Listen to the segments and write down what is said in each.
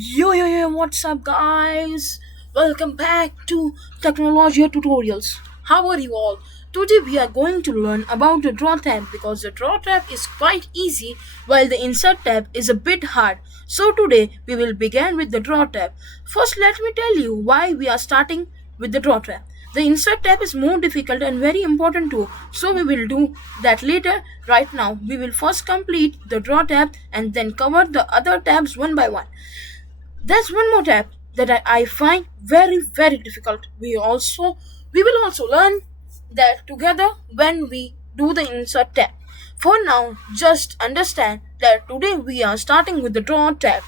What's up, guys? Welcome back to Technology Tutorials. How are you all? Today we are going to learn about the draw tab because the draw tab is quite easy while the insert tab is a bit hard. So today we will begin with the draw tab. First, let me tell you why we are starting with the draw tab. The insert tab is more difficult and very important too, so we will do that later. Right now, we will first complete the draw tab and then cover the other tabs one by one. There's one more tab that I find very difficult. We will also learn that together when we do the insert tab. For now, just understand that today we are starting with the draw tab.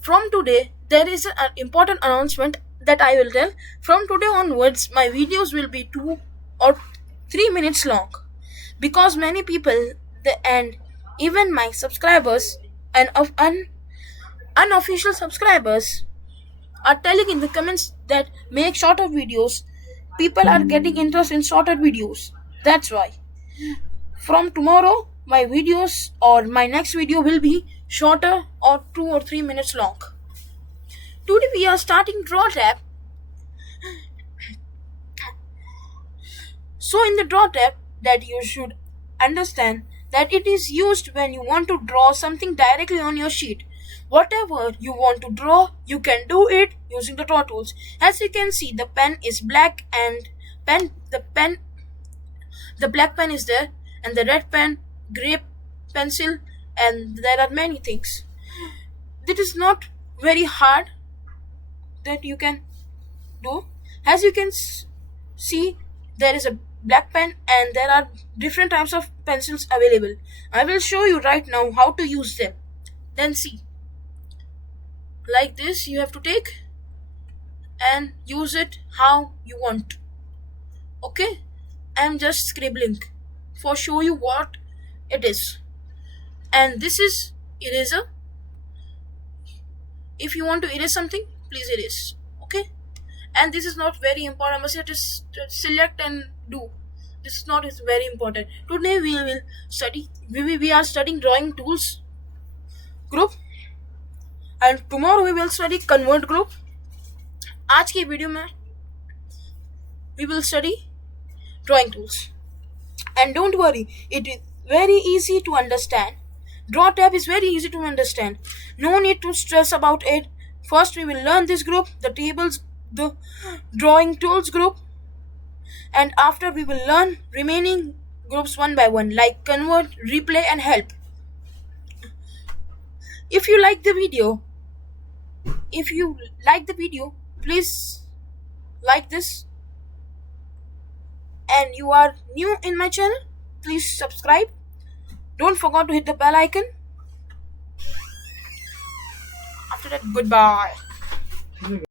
From today, there is an important announcement that I will tell. From today onwards, my videos will be 2 or 3 minutes long because many people and even my subscribers and unofficial subscribers are telling in the comments that make shorter videos. People are getting interest in shorter videos. That's why from tomorrow my videos or my next video will be shorter or 2 or 3 minutes long. Today we are starting draw tab. So in the draw tab, that you should understand that it is used when you want to draw something directly on your sheet. Whatever you want to draw, you can do it using the draw tools. As you can see, the pen is black and the black pen is there, and the red pen, gray pencil, and there are many things. It is not very hard that you can do. As you can see, there is a black pen and there are different types of pencils available. I will show you right now how to use them. Then see, like this you have to take and use it how you want. Okay, I'm just scribbling for show you what it is. And this is eraser. If you want to erase something, please erase. Okay, and this is not very important, but you have to select and do. This is not is very important. Today we will study. We are studying drawing tools group, and tomorrow we will study convert group. आज की video में we will study drawing tools. And don't worry, it is very easy to understand. Draw tab is very easy to understand. No need to stress about it. First we will learn this group, the tables, the drawing tools group, and after we will learn remaining groups one by one, like convert, replay, and help. If you like the video, please like this. And you are new in my channel, please subscribe. Don't forget to hit the bell icon. After that, goodbye.